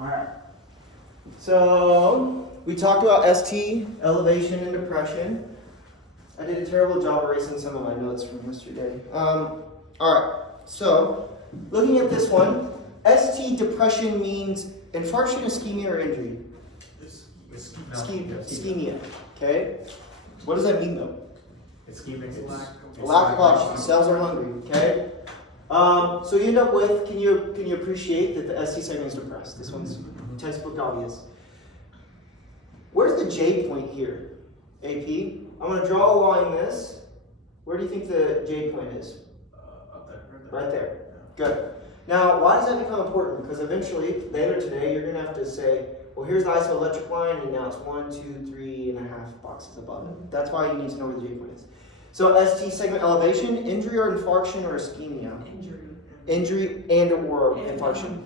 All right. So we talked about ST, elevation and depression. I did a terrible job erasing some of my notes from yesterday. All right. So looking at this one, ST depression means infarction, ischemia, or injury. Ischemia. Okay. What does that mean though? Ischemic. Lack of oxygen. Cells are hungry. Okay. So you end up with, can you appreciate that the ST segment is depressed? This one's textbook obvious. Where's the J point here? AP? I'm going to draw a line this. Where do you think the J point is? Up there. Right there. Good. Now, why does that become important? Because eventually, later today, you're going to have to say, well, here's the isoelectric line, and now it's 1, 2, 3.5 boxes above it. That's why you need to know where the J point is. So, ST segment elevation, injury or infarction or ischemia? Injury and or infarction.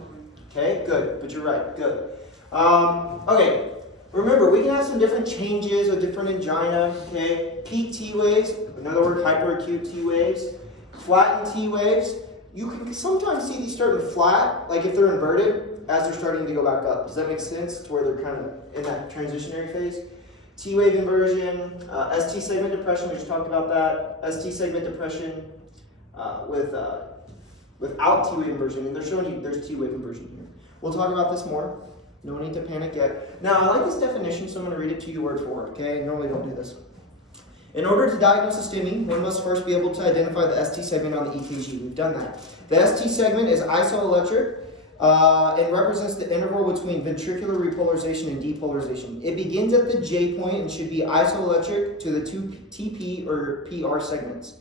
Okay, good. But you're right. Good. Okay. Remember, we can have some different changes with different angina. Okay. Peak T waves, in other words, hyperacute T waves, flattened T waves. You can sometimes see these starting flat, like if they're inverted, as they're starting to go back up. Does that make sense? To where they're kind of in that transitionary phase. T wave inversion, ST segment depression. We just talked about that. ST segment depression without T wave inversion, and they're showing you there's T wave inversion here. We'll talk about this more. No need to panic yet. Now, I like this definition, so I'm going to read it to you word for word, okay? I normally don't do this. In order to diagnose a STEMI, one must first be able to identify the ST segment on the EKG. We've done that. The ST segment is isoelectric and represents the interval between ventricular repolarization and depolarization. It begins at the J point and should be isoelectric to the two TP or PR segments.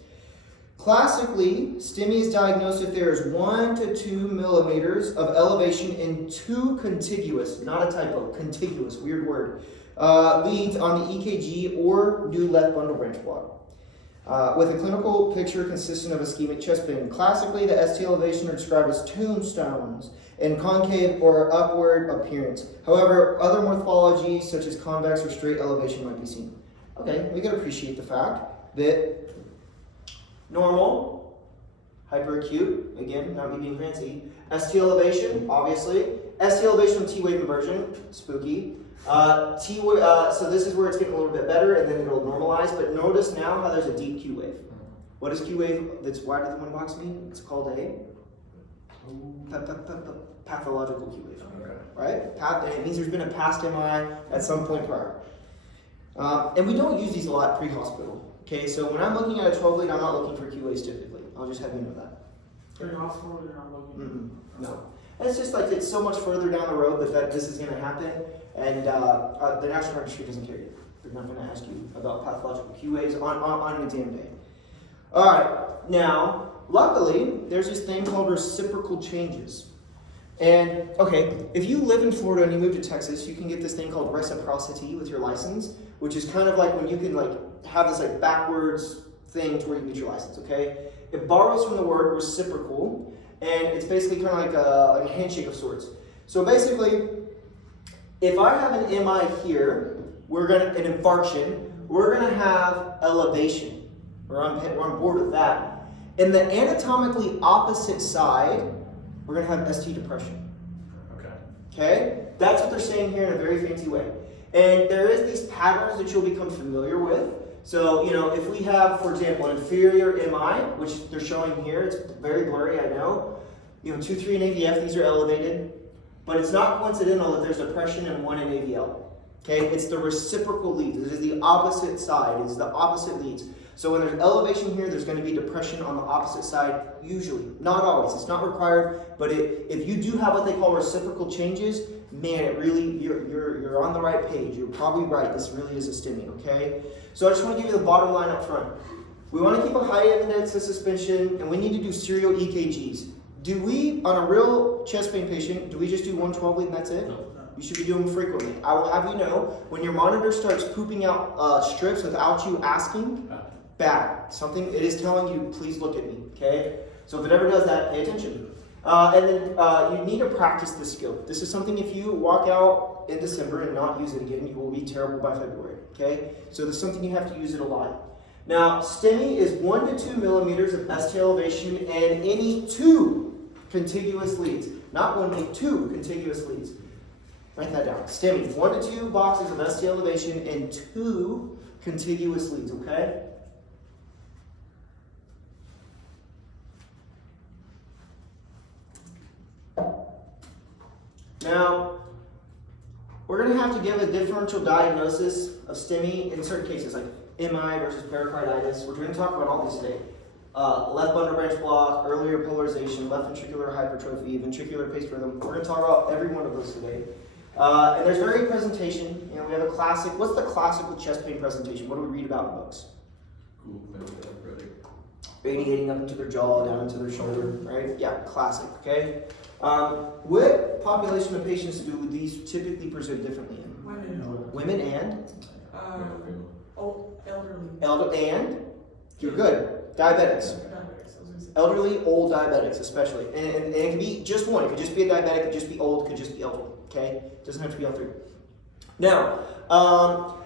Classically, STEMI is diagnosed if there is 1 to 2 millimeters of elevation in two contiguous, not a typo, contiguous, weird word, leads on the EKG or new left bundle branch block, with a clinical picture consistent of ischemic chest pain. Classically, the ST elevation are described as tombstones in concave or upward appearance. However, other morphologies such as convex or straight elevation might be seen. Okay, we can appreciate the fact that normal, hyperacute, again, not me being fancy. ST elevation, obviously. ST elevation with T wave inversion, spooky. So this is where it's getting a little bit better, and then it'll normalize. But notice now how there's a deep Q wave. What is Q wave that's wider than 1 box mean? It's called a pathological Q wave. Okay. Right? It means there's been a past MI at some point prior. And we don't use these a lot pre-hospital. Okay, so when I'm looking at a 12 lead, I'm not looking for Q waves typically. I'll just have you know that. Pre-hospital, you're not looking? No. And it's just like it's so much further down the road that this is going to happen, and the National Registry doesn't care yet. They're not going to ask you about pathological Q waves on an exam day. All right, now, luckily, there's this thing called reciprocal changes. And, okay, if you live in Florida and you move to Texas, you can get this thing called reciprocity with your license, which is kind of like when you can have this backwards thing to where you get your license, okay? It borrows from the word reciprocal, and it's basically kind of like a handshake of sorts. So basically, if I have an MI here, an infarction, we're gonna have elevation. We're on board with that. In the anatomically opposite side, we're gonna have ST depression. Okay? That's what they're saying here in a very fancy way. And there is these patterns that you'll become familiar with. So, if we have, for example, an inferior MI, which they're showing here, it's very blurry, I know. 2, 3 in AVF, these are elevated. But it's not coincidental that there's depression and 1 in AVL. Okay? It's the reciprocal leads. It is the opposite side. It's the opposite leads. So when there's elevation here, there's going to be depression on the opposite side, usually. Not always. It's not required. But if you do have what they call reciprocal changes, man, it really, you're on the right page. You're probably right. This really is a STEMI, okay? So I just want to give you the bottom line up front. We want to keep a high index of suspension, and we need to do serial EKGs. Do we, on a real chest pain patient, do we just do 112 lead and that's it? No. You should be doing them frequently. I will have you know, when your monitor starts pooping out strips without you asking, bad. It is telling you, please look at me, okay? So if it ever does that, pay attention. And then you need to practice this skill. This is something, if you walk out in December and not use it again, you will be terrible by February, okay? So this is something you have to use it a lot. Now, STEMI is 1 to 2 millimeters of ST elevation and any 2 contiguous leads. Not 1, but 2 contiguous leads. Write that down. STEMI, 1 to 2 boxes of ST elevation and 2 contiguous leads, okay? Now, we're going to have to give a differential diagnosis of STEMI in certain cases, like MI versus pericarditis. We're going to talk about all these today. Left bundle branch block, earlier polarization, left ventricular hypertrophy, ventricular paced rhythm. We're going to talk about every one of those today. And there's varied presentation. You know, we have a classic. What's the classical chest pain presentation? What do we read about in books? Radiating up into their jaw, down into their shoulder, right? Yeah, classic, okay? What population of patients do these typically present differently in? Women. Women and? Elderly. And? You're good. Diabetics. Elderly, old diabetics especially. And it can be just one. It could just be a diabetic, it could just be old, it could just be elderly, okay? It doesn't have to be all three. Now,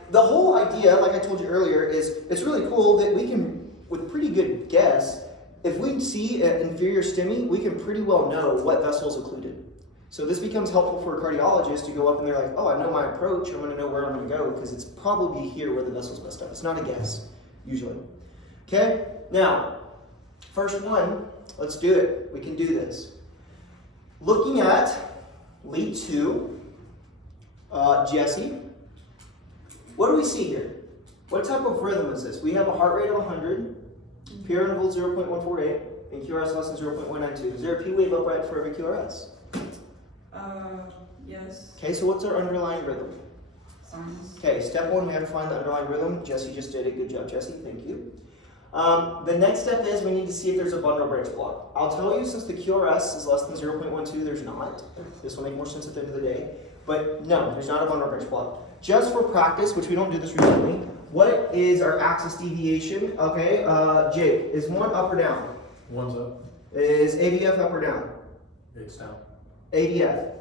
the whole idea, like I told you earlier, is it's really cool that we can, with pretty good guess, if we see an inferior STEMI, we can pretty well know what vessel is occluded. So this becomes helpful for a cardiologist to go up and they're like, oh, I know my approach, I'm going to know where I'm going to go because it's probably here where the vessel's messed up. It's not a guess, usually. Okay, now, first one, let's do it. We can do this. Looking at lead 2, Jesse, what do we see here? What type of rhythm is this? We have a heart rate of 100, PR interval 0.148, and QRS less than 0.192. Is there a P wave upright for every QRS? Yes. Okay, so what's our underlying rhythm? Sinus. Okay, step 1, we have to find the underlying rhythm. Jesse just did it. Good job, Jesse. Thank you. The next step is we need to see if there's a bundle branch block. I'll tell you, since the QRS is less than 0.12, there's not. This will make more sense at the end of the day. But no, there's not a bundle branch block. Just for practice, which we don't do this routinely, what is our axis deviation? Okay, Jake, is 1 up or down? 1's up. Is AVF up or down? It's down. AVF.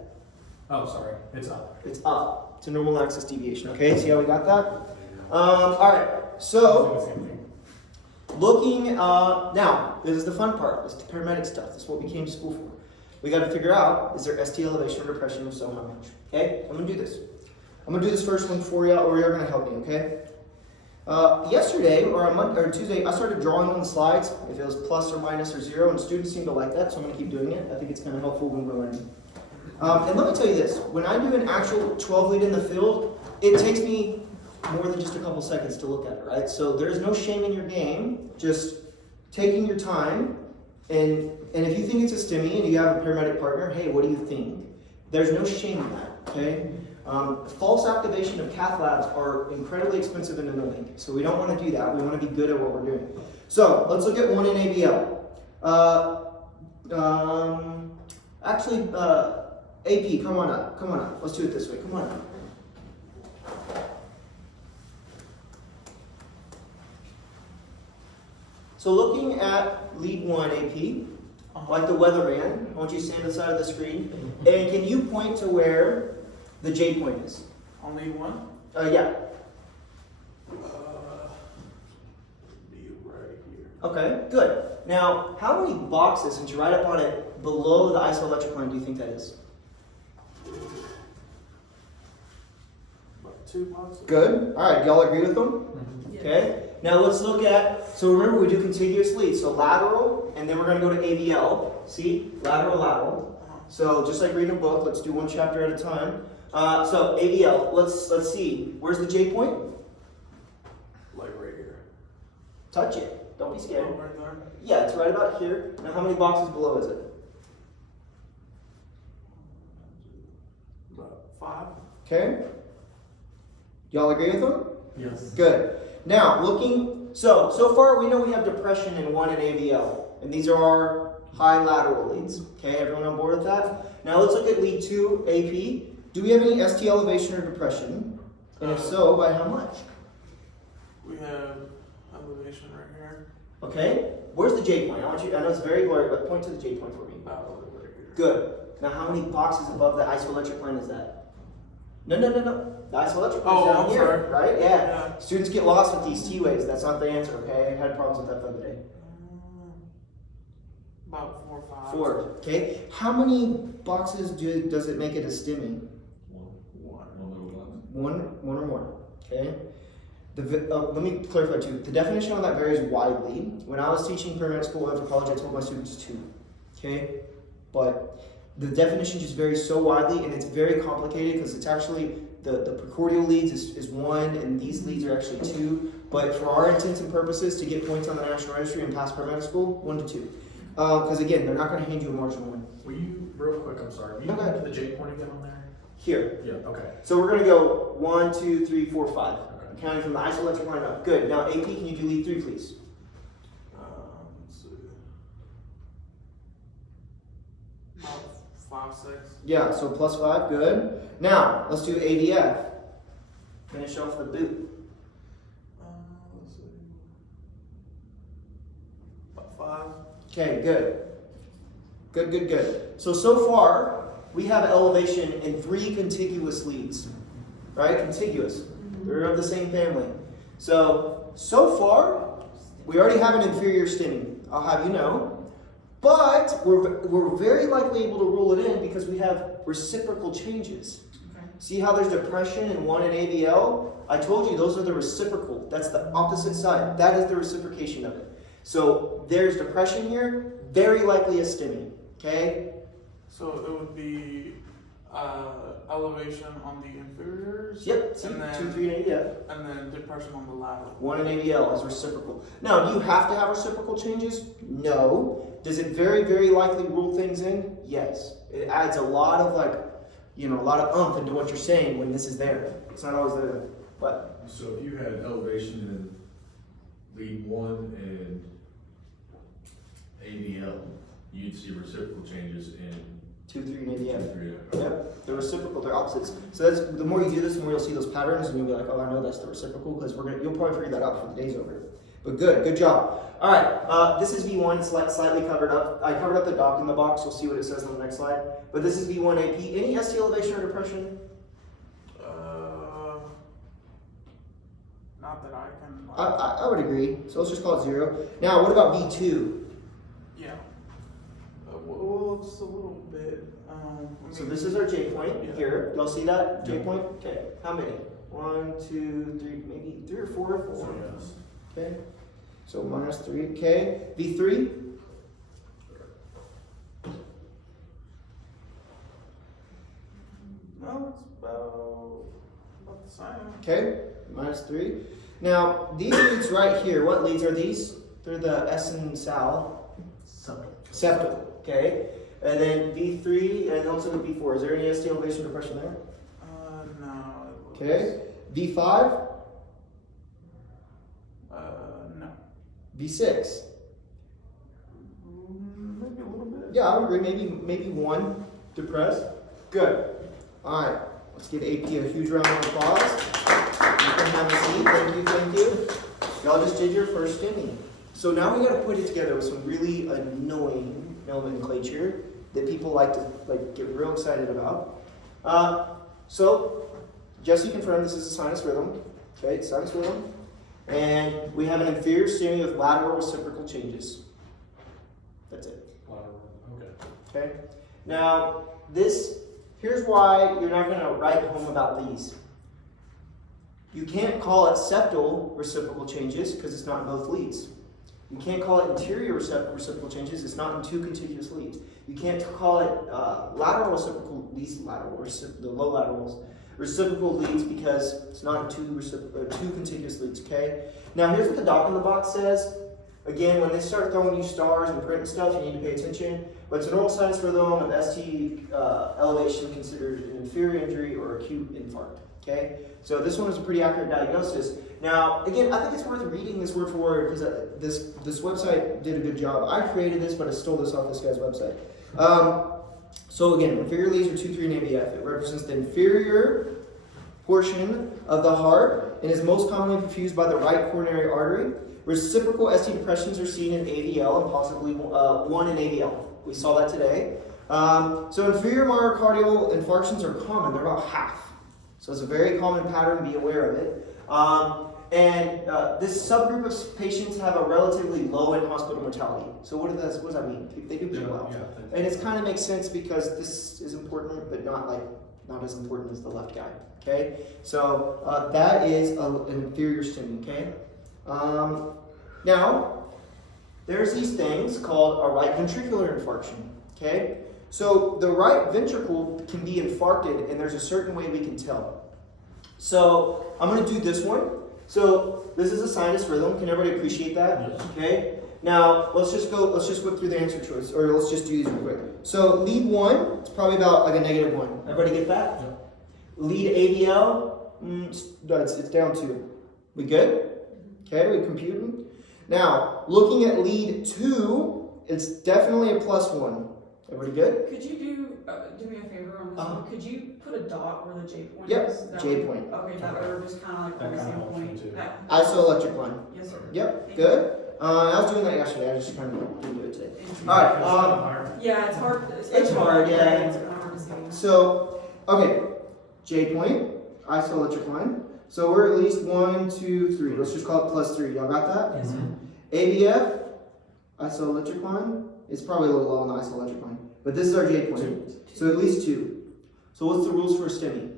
Oh, sorry. It's up. It's up. It's a normal axis deviation. Okay, see how we got that? All right, so looking, now, this is the fun part. This is the paramedic stuff. This is what we came to school for. We got to figure out, is there ST elevation or depression? If so, how much? Okay, I'm going to do this. I'm going to do this first one for you, or you're going to help me, okay? Yesterday, or on Monday, or Tuesday, I started drawing on the slides, if it was plus or minus or 0, and students seem to like that, so I'm going to keep doing it. I think it's kind of helpful when we're learning. And let me tell you this, when I do an actual 12 lead in the field, it takes me more than just a couple seconds to look at it, right? So there's no shame in your game, just taking your time, and if you think it's a STEMI and you have a paramedic partner, hey, what do you think? There's no shame in that, okay? False activation of cath labs are incredibly expensive and annoying, so we don't want to do that. We want to be good at what we're doing. So let's look at 1 in ABL. Actually, AP, come on up. Come on up. Let's do it this way. Come on up. So looking at lead 1 AP, like the weatherman, I want you to stand to the side of the screen, and can you point to where the J point is? On lead 1? Yeah. Be right here. Okay, good. Now, how many boxes, since you're right up on it, below the isoelectric line do you think that is? About 2 boxes. Good. All right, y'all agree with them? Yes. Okay. Now let's look at, so remember we do contiguous leads, so lateral, and then we're going to go to AVL. See? Lateral, lateral. So just like reading a book, let's do one chapter at a time. So AVL, let's see. Where's the J point? Like right here. Touch it. Don't be scared. Oh, right there. Yeah, it's right about here. Now how many boxes below is it? About 5. Okay. Y'all agree with them? Yes. Good. Now, looking, so far we know we have depression in 1 in AVL, and these are our high lateral leads. Okay, everyone on board with that? Now let's look at lead 2, AP. Do we have any ST elevation or depression? And if so, by how much? We have elevation right here. Okay, where's the J point? I know it's very blurry, but point to the J point for me. About right here. Good. Now how many boxes above the isoelectric line is that? No. The isoelectric line is down I'm here, sorry. right? Yeah. Yeah. Students get lost with these T waves. That's not the answer, okay? I had problems with that the other day. About 4 or 5. 4. Okay. How many boxes does it make it a STEMI? One or more. Okay. Let me clarify too. The definition on that varies widely. When I was teaching paramedic school and for college, I told my students 2. Okay, but the definition just varies so widely, and it's very complicated because it's actually the precordial leads is 1, and these leads are actually 2. But for our intents and purposes, to get points on the National Registry and pass paramedic school, 1 to 2. Because again, they're not going to hand you a marginal 1. Will you, real quick, I'm sorry, will you Okay. go to the J point again on there? Here. Yeah, okay. So we're going to go 1, 2, 3, 4, 5. Okay. Counting from the isoelectric line up. Good. Now, AP, can you do lead 3, please? Let's see. About 5, 6. Yeah, so +5, good. Now, let's do ADF. Finish off the boot. Let's see. About 5. Okay, good. Good. So far, we have elevation in 3 contiguous leads, right? Contiguous. They're of the same family. So far, we already have an inferior STEMI. I'll have you know. But we're very likely able to rule it in because we have reciprocal changes. Okay. See how there's depression in 1 in AVL? I told you those are the reciprocal. That's the opposite side. That is the reciprocation of it. So there's depression here, very likely a STEMI. Okay? So it would be elevation on the inferiors. Yep. See, And then- 2, 3 in AVF. And then depression on the lateral. 1 in AVL is reciprocal. Now, do you have to have reciprocal changes? No. Does it very, very likely rule things in? Yes. It adds a lot of a lot of oomph into what you're saying when this is there. It's not always there. But So if you had elevation in lead 1 and AVL, you'd see reciprocal changes in 2, 3 in AVF. 3. Yep, they're reciprocal, they're opposites. So that's the more you do this, the more you'll see those patterns, and you'll be like, oh, I know that's the reciprocal, because you'll probably figure that out before the day's over. But good job. All right, this is V1, it's slightly covered up. I covered up the doc in the box. You'll see what it says on the next slide. But this is V1 AP. Any ST elevation or depression? Not that I can. I would agree. So let's just call it 0. Now, what about V2? Yeah. Well, it's a little bit. So this is our J point Yeah. here. Y'all see that J Yeah. point? Okay. How many? 1, 2, 3, maybe 3 or 4. Yes. Okay. So -3. Okay. V3. No, it's about the same. Okay. -3. Now these leads right here. What leads are these? They're the S and Sal. Septal. Okay. And then V3 and also V4. Is there any ST elevation depression there? No. It was, Okay. V5. No. V6. Maybe a little bit. Yeah, I would agree. Maybe 1 depressed. Good. All right. Let's give AP a huge round of applause. You can have a seat. Thank you. Y'all just did your first STEMI. So now we got to put it together with some really annoying nomenclature that people like to get real excited about. So Jesse confirmed this is a sinus rhythm. Okay, it's sinus rhythm. And we have an inferior STEMI with lateral reciprocal changes. That's it. Okay. Okay. Now here's why you're not going to write home about these. You can't call it septal reciprocal changes because it's not in both leads. You can't call it interior reciprocal changes. It's not in 2 contiguous leads. You can't call it lateral reciprocal leads, the low laterals, reciprocal leads because it's not in 2 contiguous leads. Okay. Now here's what the doc in the box says. Again, when they start throwing you stars and print and stuff, you need to pay attention. But it's an oral sinus rhythm of ST elevation considered an inferior injury or acute infarct. Okay, so this one is a pretty accurate diagnosis. Now, again, I think it's worth reading this word for word because this website did a good job. I created this, but I stole this off this guy's website. So again, inferior leads are 2, 3 in AVF. It represents the inferior portion of the heart and is most commonly perfused by the right coronary artery. Reciprocal ST depressions are seen in AVL and possibly 1 in AVL. We saw that today. So inferior myocardial infarctions are common. They're about half. So it's a very common pattern. Be aware of it. This subgroup of patients have a relatively low in-hospital mortality. So what does that mean? They do pretty well. Yeah. And it kind of makes sense because this is important, but not not as important as the left guy. Okay, so that is an inferior STEMI. Okay, now there's these things called a right ventricular infarction. Okay, so the right ventricle can be infarcted, and there's a certain way we can tell. So I'm going to do this one. So this is a sinus rhythm. Can everybody appreciate that? Yes. Okay. Now let's just whip through the answer choice, or let's just do these real quick. So lead 1, it's probably about like a -1. Everybody get that? Yep. Lead AVL, it's down 2. We good? Okay, we computing. Now looking at lead 2, it's definitely a +1. Everybody good? Could you do me a favor on this one? Could you put a dot where the J point Yep, is? That J way- point. Okay, that way we're just kind of like That on the kinda same helps me point. too. That- Isoelectric line. Yes, sir. Yep, Thank good. I was doing that yesterday. I just kind of didn't do it today. you. All right. Yeah, it's hard. It's hard, yeah. It's kind of hard to see. So, okay, J point, isoelectric line. So we're at least 1, 2, 3. Let's just call it +3. Y'all got that? Yes, sir. ABF, isoelectric line. It's probably a little low on the isoelectric line, but this is our J point. So at least 2. So what's the rules for STEMI?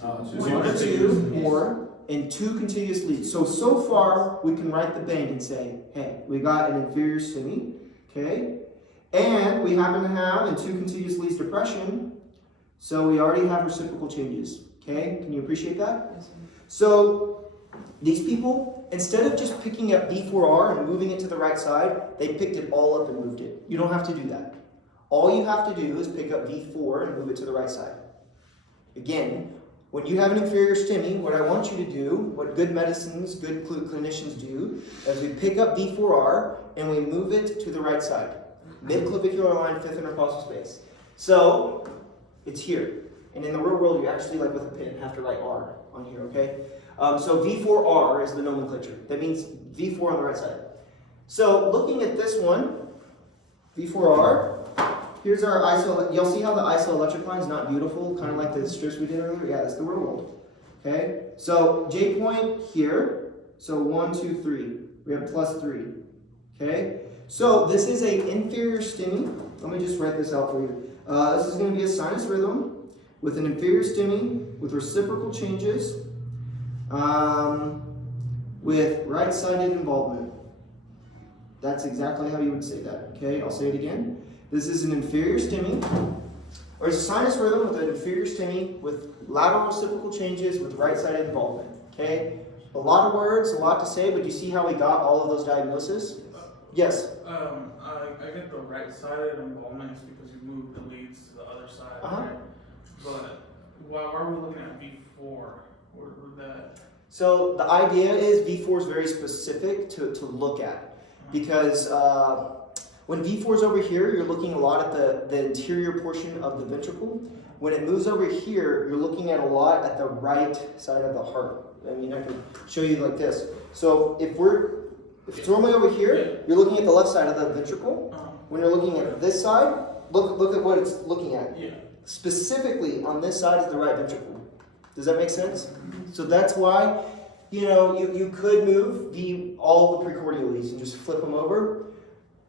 1 or 2 more, and 2 continuous leads. So far we can write the bank and say, hey, we got an inferior STEMI, okay, and we happen to have in 2 continuous leads depression. So we already have reciprocal changes, okay? Can you appreciate that? Yes, sir. So these people, instead of just picking up V4R and moving it to the right side, they picked it all up and moved it. You don't have to do that. All you have to do is pick up V4 and move it to the right side. Again, when you have an inferior STEMI, what I want you to do, what good medicines, good clinicians do, is we pick up V4R and we move it to the right side. Mid-clavicular line, 5th intercostal space. So, it's here. And in the real world, you actually, like with a pen, have to write R on here, okay? So V4R is the nomenclature. That means V4 on the right side. So, looking at this one, V4R, here's our iso. You'll see how the isoelectric line is not beautiful, kind of like the strips we did earlier? Yeah, that's the real world. Okay? So, J point here. So, 1, 2, 3. We have +3. Okay? So, this is an inferior STEMI. Let me just write this out for you. This is going to be a sinus rhythm with an inferior STEMI with reciprocal changes with right-sided involvement. That's exactly how you would say that. Okay, I'll say it again. This is an inferior STEMI, or it's a sinus rhythm with an inferior STEMI with lateral reciprocal changes with right-sided involvement. Okay, a lot of words, a lot to say, but you see how we got all of those diagnoses? Yes. I get the right-sided involvement is because you move the leads to the other side, right? But why are we looking at V4? Where that? So the idea is V4 is very specific to look at, because when V4 is over here, you're looking a lot at the interior portion of the ventricle. When it moves over here, you're looking at a lot at the right side of the heart. I mean, I can show you like this. So if it's normally over here, you're looking at the left side of the ventricle. When you're looking at this side, look at what it's looking at. Yeah. Specifically on this side is the right ventricle. Does that make sense? So that's why, you could move all the precordial leads and just flip them over.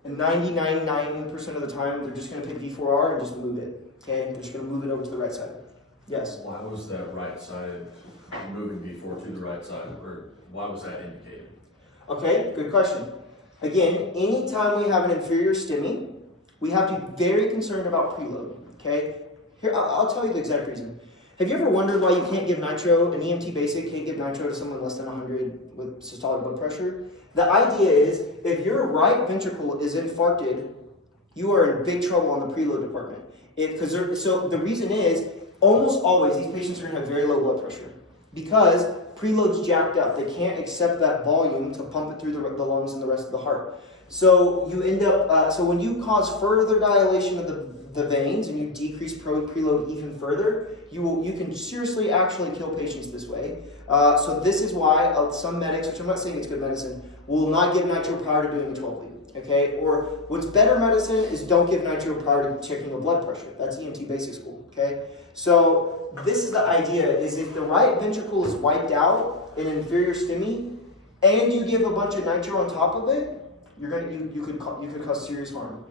And 99% of the time, they're just going to pick V4R and just move it. Okay? They're just going to move it over to the right side. Yes? Why was that right-sided, moving V4 to the right side, or why was that indicated? Okay, good question. Again, anytime we have an inferior STEMI, we have to be very concerned about preload. Okay? Here, I'll tell you the exact reason. Have you ever wondered why you can't give nitro, an EMT basic can't give nitro to someone less than 100 with systolic blood pressure? The idea is, if your right ventricle is infarcted, you are in big trouble on the preload department. So the reason is, almost always these patients are going to have very low blood pressure because preload's jacked up. They can't accept that volume to pump it through the lungs and the rest of the heart. So you end up, so when you cause further dilation of the veins and you decrease preload even further, you can seriously actually kill patients this way. So this is why some medics, which I'm not saying it's good medicine, will not give nitro prior to doing a 12 lead. Okay? Or what's better medicine is don't give nitro prior to checking your blood pressure. That's EMT basic school. Okay? So this is the idea: is if the right ventricle is wiped out in inferior STEMI, and you give a bunch of nitro on top of it, you could cause serious harm.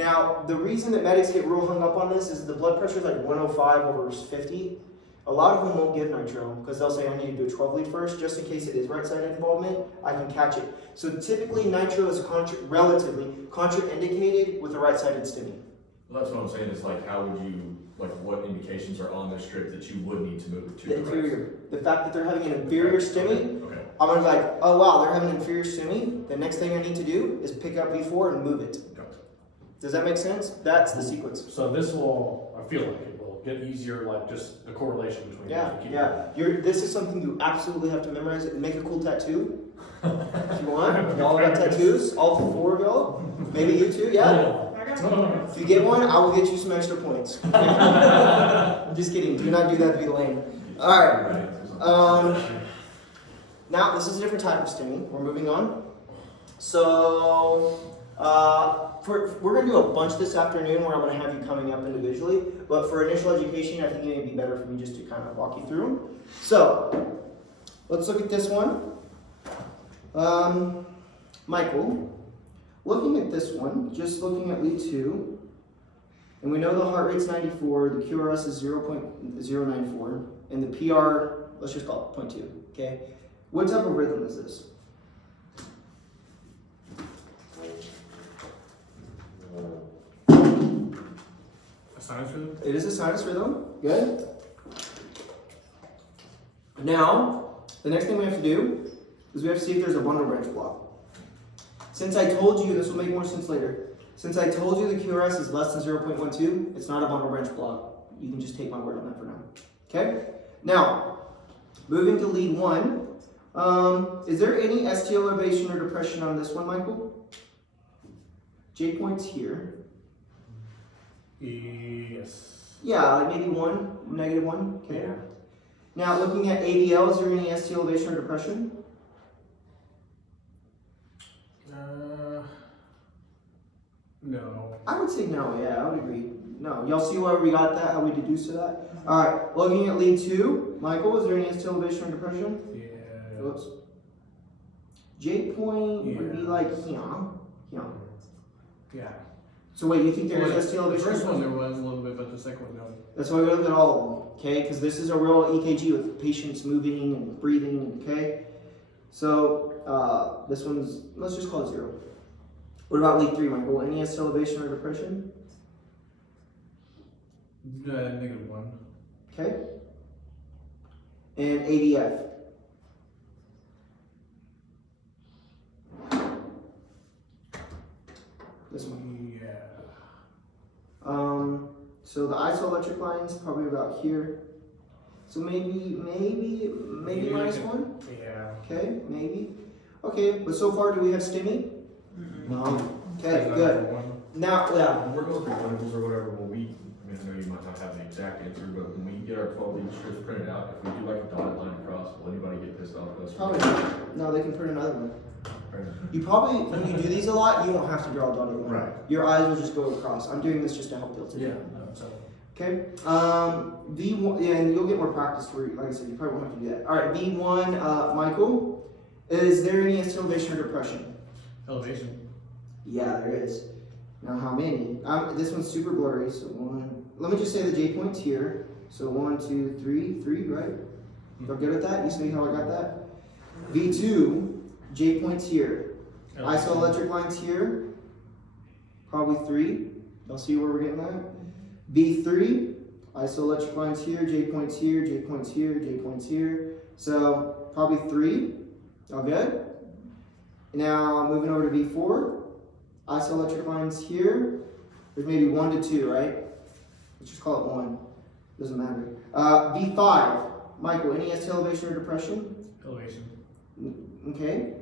Now, the reason that medics get real hung up on this is the blood pressure is like 105/50. A lot of them won't give nitro because they'll say I need to do a 12 lead first, just in case it is right-sided involvement, I can catch it. So typically nitro is relatively contraindicated with a right-sided STEMI. Well, that's what I'm saying, is like, how would you, like, what indications are on the strip that you would need to move it to The the right? inferior. The fact that they're having an inferior STEMI, Okay. I'm gonna be like, oh wow, they're having an inferior STEMI. The next thing I need to do is pick up V4 and move it. Gotcha. Does that make sense? That's the sequence. So this will, I feel like it will get easier, like just the correlation between Yeah, those. yeah. This is something you absolutely have to memorize it. Make a cool tattoo if you want. Y'all got tattoos? All 4 of y'all? Maybe you too? Yeah. I got it. If you get one, I will get you some extra points. I'm just kidding. Do not do that to be lame. All right. Now this is a different type of STEMI. We're moving on. So we're going to do a bunch this afternoon where I'm going to have you coming up individually. But for initial education, I think it may be better for me just to kind of walk you through them. So let's look at this one. Michael, looking at this one, just looking at lead 2, and we know the heart rate's 94, the QRS is 0.094, and the PR, let's just call it 0.2, okay? What type of rhythm is this? A sinus rhythm? It is a sinus rhythm, good. Now, the next thing we have to do is we have to see if there's a bundle branch block. Since I told you, this will make more sense later. Since I told you the QRS is less than 0.12, it's not a bundle branch block. You can just take my word on that for now. Okay? Now, moving to lead 1. Is there any ST elevation or depression on this one, Michael? J point's here. Yes. Yeah, like maybe 1, -1. Okay. Yeah. Now, looking at ABL, is there any ST elevation or depression? No. I would say no, yeah, I would agree. No. Y'all see where we got that, how we deduced to that? Alright, looking at lead 2, Michael, is there any ST elevation or depression? Yeah. Whoops. J point would be Yeah. like here. Yeah. So wait, you think Well, there's ST the elevation? or first one depression? there was a little bit, but the second one no. That's why we look at all of them, okay? Because this is a real EKG with patients moving and breathing, okay? So, this one's, let's just call it 0. What about lead 3, Michael? Any ST elevation or depression? -1. Okay. And ADF. This one. Yeah. So the isoelectric line's probably about here. So maybe Maybe -1. Yeah. Okay, maybe. Okay, but so far do we have STEMI? No. Okay, Is that good. number 1? Now, yeah. When we're going through clinicals or whatever, when we, I mean, I know you might not have an exact answer, but when we get our 12 lead strips printed out, if we do like a dotted line across, will anybody get pissed off with us? Probably not. No, they can print another one. You probably, when you do these a lot, you won't have to draw a dotted line. Right. Your eyes will just go across. I'm doing this just to help build it. Yeah. No, so. Okay. V1, yeah, and you'll get more practice where, like I said, you probably won't have to do that. All right, V1, Michael, is there any ST elevation or depression? Elevation. Yeah, there is. Now, how many? This one's super blurry, so 1. Let me just say the J point's here. So 1, 2, 3, 3, right? Y'all good at that? You see how I got that? V2, J point's here. Isoelectric line's here. Probably 3. Y'all see where we're getting at? V3, isoelectric line's here, J point's here, J point's here, J point's here. So probably 3. All good? Now moving over to V4, isoelectric line's here. There's maybe 1 to 2, right? Let's just call it 1. Doesn't matter. V5, Michael, any ST elevation or depression? Elevation. Okay.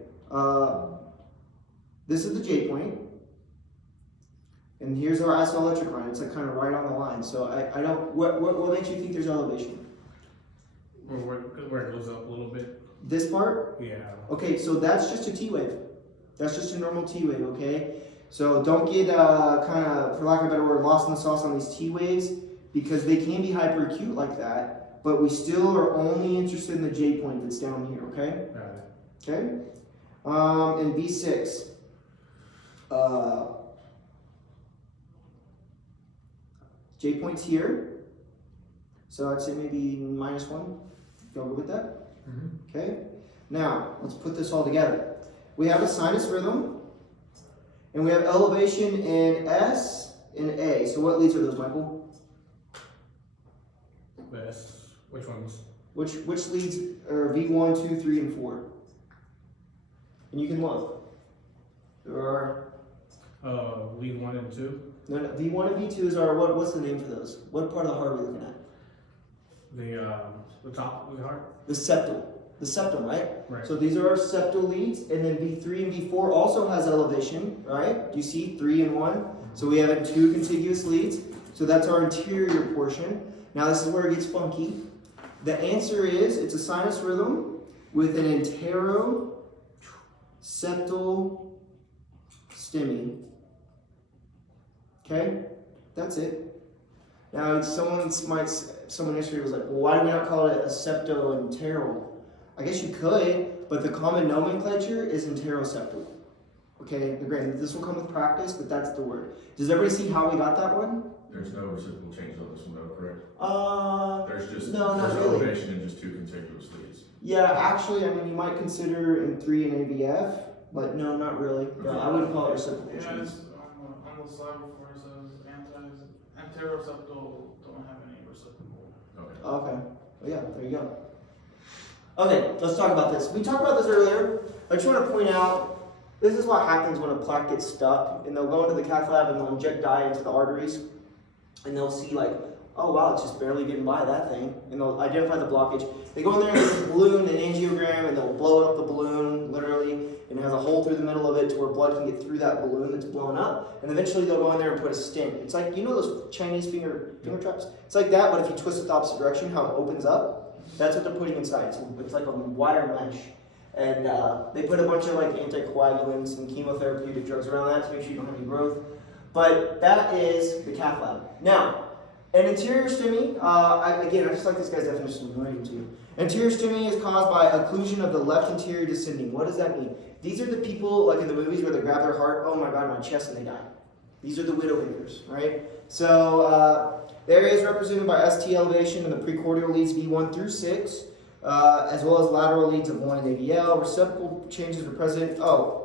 This is the J point. And here's our isoelectric line. It's like kind of right on the line. So I don't, what makes you think there's elevation? Where it goes up a little bit. This part? Yeah. Okay, so that's just a T wave. That's just a normal T wave, okay? So don't get kind of, for lack of a better word, lost in the sauce on these T waves because they can be hyperacute like that, but we still are only interested in the J point that's down here, okay? Okay? And V6. J point's here. So I'd say maybe -1. Y'all good with that? Okay. Now, let's put this all together. We have a sinus rhythm, and we have elevation in S and A. So what leads are those, Michael? Best. Which ones? Which leads are V1, 2, 3, and 4? And you can look. There are Lead 1 and 2. no, V1 and V2 is our what's the name for those? What part of the heart are we looking at? The top of the heart. The septal. The septum, right? Right. So these are our septal leads, and then V3 and V4 also has elevation, right? Do you see 3 and 1? So we have 2 contiguous leads. So that's our anterior portion. Now this is where it gets funky. The answer is it's a sinus rhythm with an anteroseptal STEMI. Okay, that's it. Now someone yesterday was like, well, why do we not call it a septo-enteral? I guess you could, but the common nomenclature is enteroseptal. Okay, granted, this will come with practice, but that's the word. Does everybody see how we got that one? There's no reciprocal change on this one though, correct? There's There's not really. elevation and just 2 contiguous leads. Yeah, actually, I mean, you might consider in 3 an ABF, but no, not really. No, I wouldn't call it reciprocal Yeah, change. it's on the slide before it says anteroseptal don't have any reciprocal. Okay. Okay, well, yeah, there you go. Okay, let's talk about this. We talked about this earlier. I just want to point out, this is what happens when a plaque gets stuck, and they'll go into the cath lab and they'll inject dye into the arteries, and they'll see like, oh wow, it's just barely getting by that thing, and they'll identify the blockage. They go in there and there's a balloon, an angiogram, and they'll blow up the balloon, literally, and it has a hole through the middle of it to where blood can get through that balloon that's blown up, and eventually they'll go in there and put a stent. It's like, you know those Chinese finger traps? It's like that, but if you twist it the opposite direction, how it opens up, that's what they're putting inside. So it's like a wire mesh. And they put a bunch of like anticoagulants and chemotherapeutic drugs around that to make sure you don't have any growth. But that is the cath lab. Now, an anterior STEMI, I just like this guy's definition, I'm reading to you. Anterior STEMI is caused by occlusion of the left anterior descending. What does that mean? These are the people, like in the movies, where they grab their heart, oh my god, my chest, and they die. These are the widowmakers, right? So the area is represented by ST elevation in the precordial leads V1 through 6. As well as lateral leads of 1 in AVL. Reciprocal changes are present,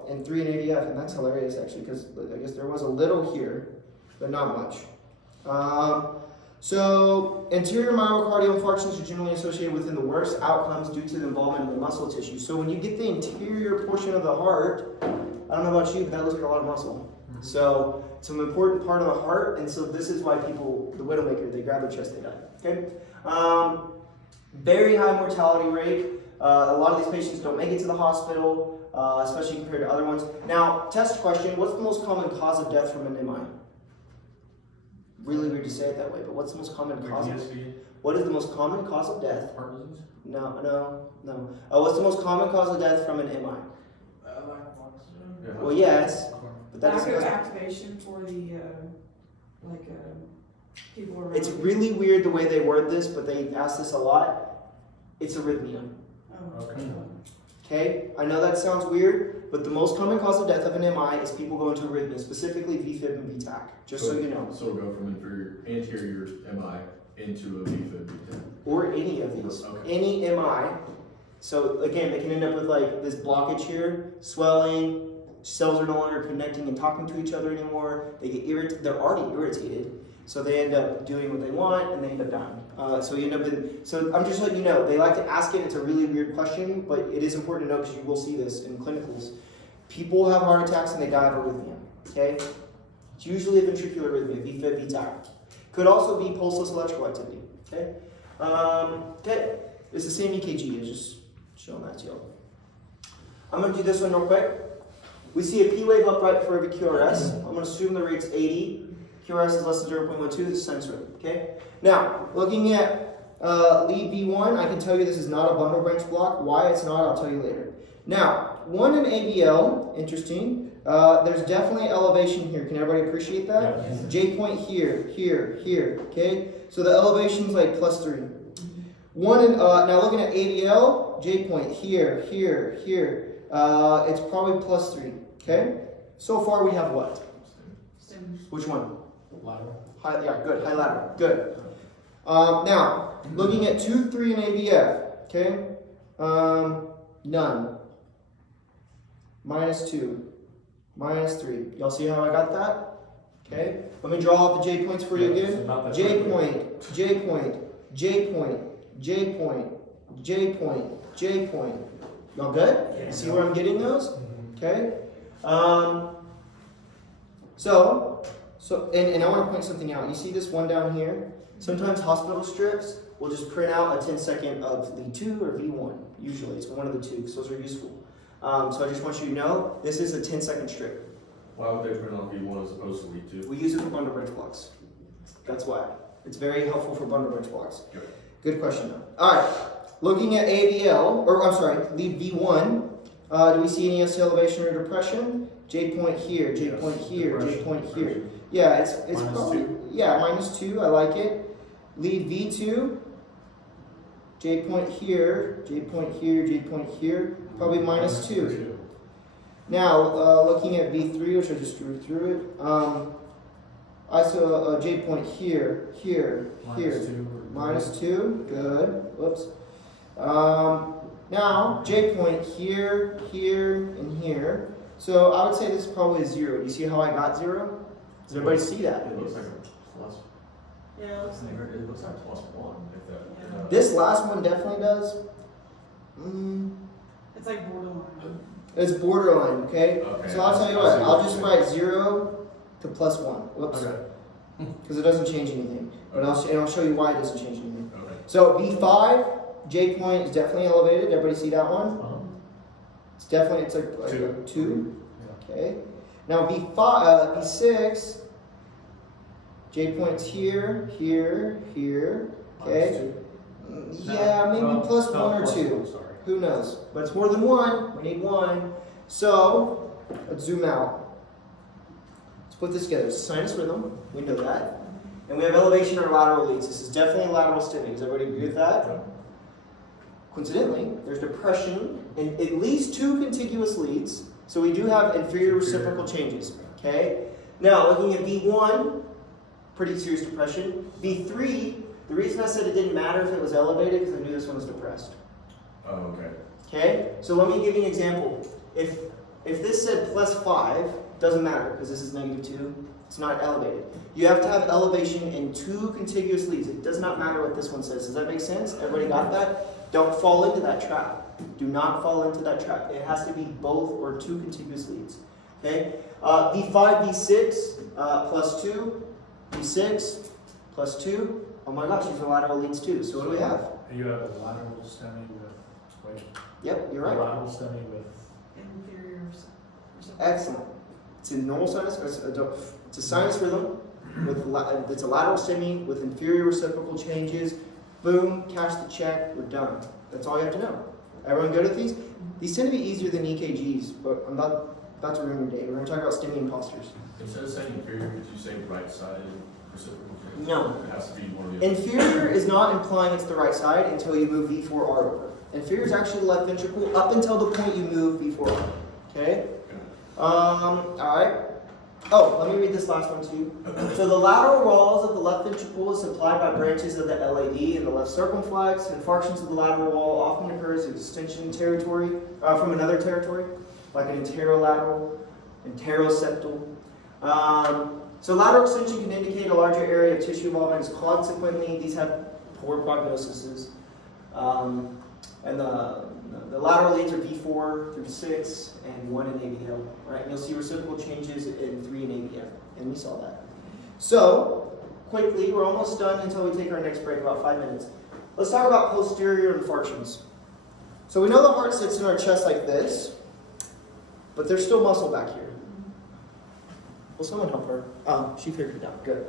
and 3 in AVF, and that's hilarious actually, because I guess there was a little here, but not much. So, anterior myocardial infarctions are generally associated with the worst outcomes due to the involvement of the muscle tissue. So when you get the anterior portion of the heart, I don't know about you, but that looks like a lot of muscle. So, it's an important part of the heart, and so this is why people, the widowmaker, they grab their chest, they die. Okay? Very high mortality rate. A lot of these patients don't make it to the hospital, especially compared to other ones. Now, test question, what's the most common cause of death from an MI? Really weird to say it that way, but what's the most common cause of death? What is the most common cause of death? Heart disease? No. What's the most common cause of death from an MI? Lack of oxygen. Yeah. Well, yes, but that Lack of doesn't. activation for the, people around. It's really weird the way they word this, but they ask this a lot. It's arrhythmia. Oh. Okay. Okay, I know that sounds weird, but the most common cause of death of an MI is people go into arrhythmia, specifically VFib and VTAC, just so you know. So we'll go from anterior MI into a VFib. Or any of these. Okay. Any MI. So again, they can end up with like this blockage here, swelling, cells are no longer connecting and talking to each other anymore. They get irritated, they're already irritated, so they end up doing what they want and they end up dying. So I'm just letting you know, they like to ask it, it's a really weird question, but it is important to know because you will see this in clinicals. People have heart attacks and they die of arrhythmia, okay? It's usually a ventricular arrhythmia, VFib, VTAC. Could also be pulseless electrical activity, okay? Okay, it's the same EKG, it's just showing that to you. I'm gonna do this one real quick. We see a P wave upright for every QRS. I'm gonna assume the rate's 80. QRS is less than 0.12, this is sinus rhythm, okay? Now, looking at lead V1, I can tell you this is not a bundle branch block. Why it's not, I'll tell you later. Now, 1 in AVL, interesting. There's definitely elevation here. Can everybody appreciate that? Yes. J point here, okay? So the elevation's like +3. 1 in, now looking at AVL, J point here. It's probably +3, okay? So far we have what? Stem. Which one? Lateral. High, yeah, good. High lateral. Good. Now, looking at 2, 3, and AVF. Okay. None. -2. -3. Y'all see how I got that? Okay. Let me draw out the J points for you So again. not that J quickly. point, J point, J point, J point, J point, J point. Y'all good? You see where I'm getting those? Okay. And I want to point something out. You see this one down here? Sometimes hospital strips will just print out a 10-second of lead 2 or V1. Usually, it's one of the two because those are useful. So I just want you to know this is a 10-second strip. Why would they print on V1 as opposed to lead 2? We use it for bundle branch blocks. That's why. It's very helpful for bundle branch blocks. Good question though. All right. Looking at AVL, or I'm sorry, lead V1. Do we see any ST elevation or depression? J point here, J point here, J point here. Yeah, it's probably -2. yeah -2. I like it. Lead V2. J point here, J point here, J point here. Probably -2. Now looking at V3, which I just drew through it. I saw a J point here, here, here. -2. Good. Whoops. Now J point here, here, and here. So I would say this is probably a 0. Do you see how I got 0? Does everybody see that? It looks like a plus. Yeah, it looks like. It looks like +1. If that. This last one definitely does. It's like borderline. It's borderline, okay? Okay. So I'll tell you what, I'll just write 0 to +1. Whoops. Okay. Because it doesn't change anything. But I'll show you why it doesn't change anything. Okay. So V5, J point is definitely elevated. Everybody see that one? It's definitely, it's like a 2. Okay. Now V6, J point's here, here, here. Okay. Yeah, maybe +1 or 2. Sorry. Who knows? But it's more than 1. We need 1. So let's zoom out. Let's put this together. It's a sinus rhythm. We know that. And we have elevation or lateral leads. This is definitely lateral STEMI. Does everybody agree with that? Coincidentally, there's depression in at least 2 contiguous leads. So we do have inferior reciprocal changes. Okay. Now looking at V1, pretty serious depression. V3, the reason I said it didn't matter if it was elevated because I knew this one was depressed. Oh, okay. Okay, so let me give you an example. If this said +5, doesn't matter because this is -2. It's not elevated. You have to have elevation in 2 contiguous leads. It does not matter what this one says. Does that make sense? Everybody got that? Don't fall into that trap. Do not fall into that trap. It has to be both or 2 contiguous leads. Okay, V5, V6 +2, V6 +2. Oh my gosh, these are lateral leads too. So what do we have? You have a lateral STEMI with, wait, Yep, you're a right. lateral STEMI with, Inferior reciprocal. Excellent. It's a normal sinus. It's a sinus rhythm. It's a lateral STEMI with inferior reciprocal changes. Boom, cash the check. We're done. That's all you have to know. Everyone good at these? These tend to be easier than EKGs, but I'm not about to ruin your day. We're going to talk about STEMI imposters. Instead of saying inferior, could you say right side reciprocal change? No. It has to be one of the other. Inferior is not implying it's the right side until you move V4R over. Inferior is actually the left ventricle up until the point you move V4R. Okay? Alright. Oh, let me read this last one too. So the lateral walls of the left ventricle is supplied by branches of the LAD and the left circumflex. Infarctions of the lateral wall often occurs in extension territory from another territory, like an anterolateral, anteroseptal. So lateral extension can indicate a larger area of tissue involvement. Consequently, these have poor prognoses. And the lateral leads are V4 through 6 and 1 in AVL, right? And you'll see reciprocal changes in 3 in AVF, and we saw that. So, quickly, we're almost done until we take our next break, about 5 minutes. Let's talk about posterior infarctions. So we know the heart sits in our chest like this, but there's still muscle back here. Will someone help her? She figured it out, good.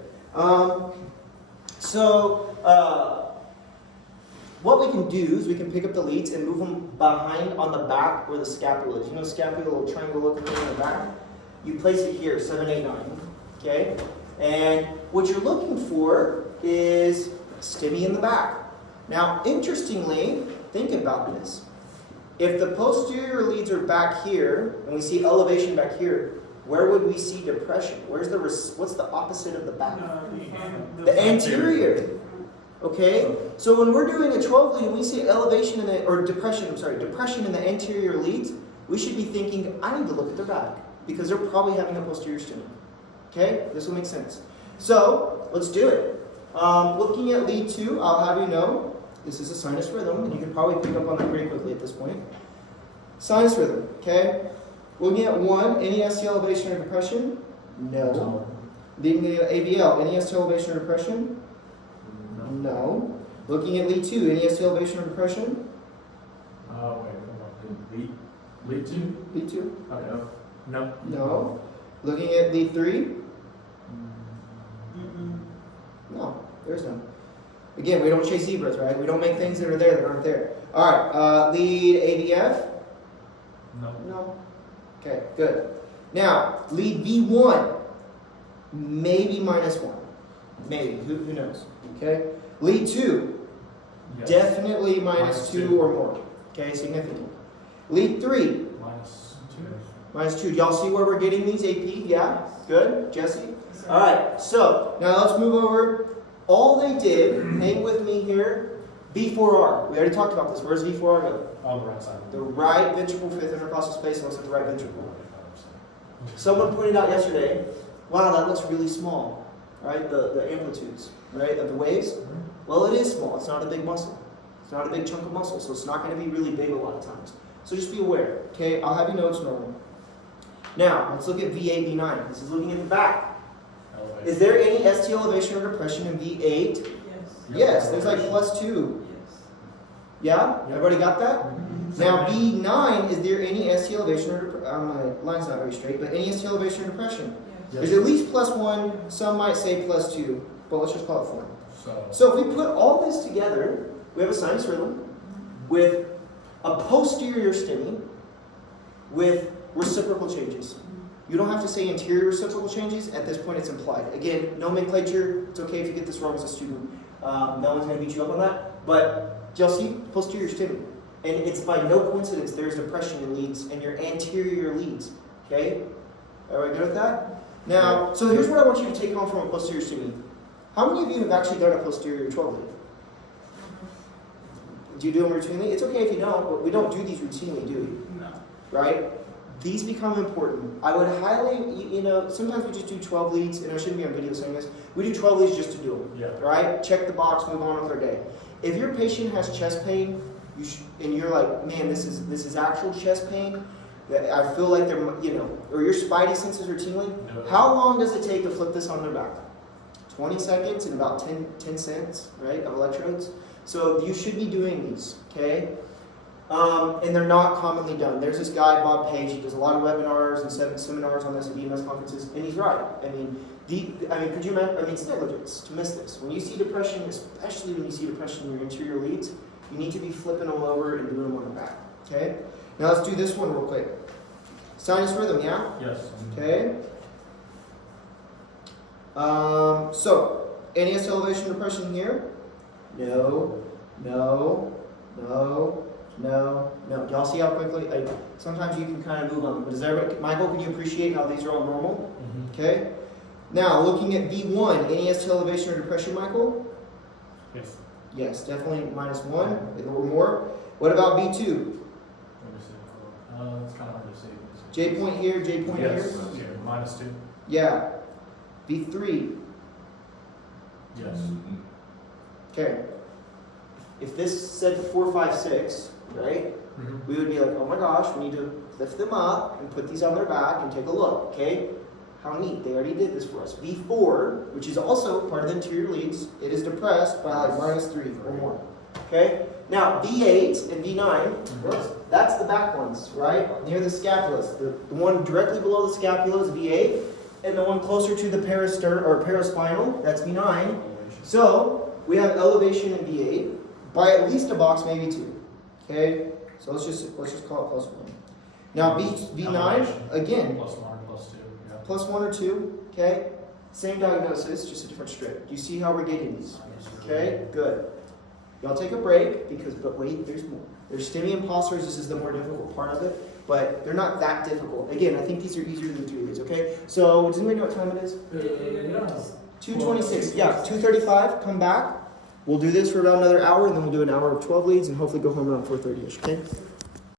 What we can do is we can pick up the leads and move them behind on the back where the scapula is. You know scapula, little triangle looking thing in the back? You place it here, 7, 8, 9. Okay? And what you're looking for is STEMI in the back. Now, interestingly, think about this. If the posterior leads are back here, and we see elevation back here, where would we see depression? What's the opposite of the back? The The anterior. Okay? So when we're doing a 12 lead and we see elevation depression in the anterior leads, we should be thinking, I need to look at their back because they're probably having a posterior STEMI. Okay? This will make sense. So let's do it. Looking at lead 2, I'll have you know, this is a sinus rhythm, and you can probably pick up on that pretty quickly at this point. Sinus rhythm, okay? Looking at 1, any ST elevation or depression? No. Leading at AVL, any ST elevation or depression? No. Looking at lead 2, any ST elevation or depression? Wait, hold on. Lead 2? Lead 2? Okay. No. No. Looking at lead 3? No, there's none. Again, we don't chase zebras, right? We don't make things that are there that aren't there. All right, lead AVF? No. No. Okay, good. Now, lead V1, maybe -1. Maybe, who knows? Okay. Lead 2, Yes. definitely -2 or more. Okay, significant. Lead 3, -2. Do y'all see where we're getting these AP? Yeah? Good? Jesse? All right, so now let's move over. All they did, hang with me here, V4R. We already talked about this. Where's V4R go? On the right side. The right ventricle, fifth intercostal space, looks at the right ventricle. Someone pointed out yesterday, wow, that looks really small, right? The amplitudes, right, of the waves. Well, it is small. It's not a big muscle. It's not a big chunk of muscle, so it's not going to be really big a lot of times. So just be aware, okay? I'll have you know it's normal. Now, let's look at V8, V9. This is looking at the back. Is there any ST elevation or depression in V8? Yes. Yes, there's like +2. Yes. Yeah? Everybody got that? Now, V9, is there any ST elevation or my line's not very straight, but any ST elevation or depression? Yes. There's at least +1, some might say +2, but let's just call it 4. So. So if we put all this together, we have a sinus rhythm with a posterior STEMI with reciprocal changes. You don't have to say anterior reciprocal changes. At this point, it's implied. Again, nomenclature, it's okay if you get this wrong as a student. No one's going to beat you up on that. But y'all see posterior STEMI. And it's by no coincidence there's depression in leads and your anterior leads. Okay? Everybody good with that? Now, so here's what I want you to take home from a posterior STEMI. How many of you have actually done a posterior 12 lead? Do you do them routinely? It's okay if you don't, but we don't do these routinely, do we? No. Right? These become important. I would highly, sometimes we just do 12 leads, and I shouldn't be on video saying this. We do 12 leads just to do them. Yeah. Right? Check the box, move on with our day. If your patient has chest pain, and you're like, man, this is actual chest pain, I feel like they're, or your spidey senses routinely, No. how long does it take to flip this on their back? 20 seconds and about 10 cents, right, of electrodes. So you should be doing these, okay? And they're not commonly done. There's this guy, Bob Page, he does a lot of webinars and seminars on this at EMS conferences, and he's right. Could you imagine, it's negligence to miss this. When you see depression, especially when you see depression in your anterior leads, you need to be flipping them over and doing them on the back, okay? Now let's do this one real quick. Sinus rhythm, yeah? Yes. Okay. So, any ST elevation depression here? No. Y'all see how quickly? Sometimes you can kind of move on them. But is everybody, Michael, can you appreciate how these are all normal? Okay. Now, looking at V1, any ST elevation or depression, Michael? Yes. Yes, definitely -1 or more. What about V2? Let me see. It's kind of hard to see. J point here, J point Yes. here? Yeah. -2. Yeah. V3. Yes. Okay. If this said 4, 5, 6, right? We would be like, oh my gosh, we need to lift them up and put these on their back and take a look, okay? How neat, they already did this for us. V4, which is also part of the anterior leads, it is depressed by like -3 or more, okay? Now, V8 and V9, that's the back ones, right? Near the scapulas. The one directly below the scapula is V8, and the one closer to the paraspinal, that's V9. So, we have elevation in V8 by at least a box, maybe 2, okay? So let's just call it +1. Now V9, again, +1, +2. Yeah. +1 or 2, okay? Same diagnosis, just a different strip. Do you see how we're getting these? Okay, good. Y'all take a break because, but wait, there's more. There's STEMI imposters. This is the more difficult part of it, but they're not that difficult. Again, I think these are easier than 3 leads. Okay. So does anybody know what time it is? Yeah. 2:26. Yeah, 2:35. Come back. We'll do this for about another hour, and then we'll do an hour of 12 leads, and hopefully go home around 4:30ish. Okay.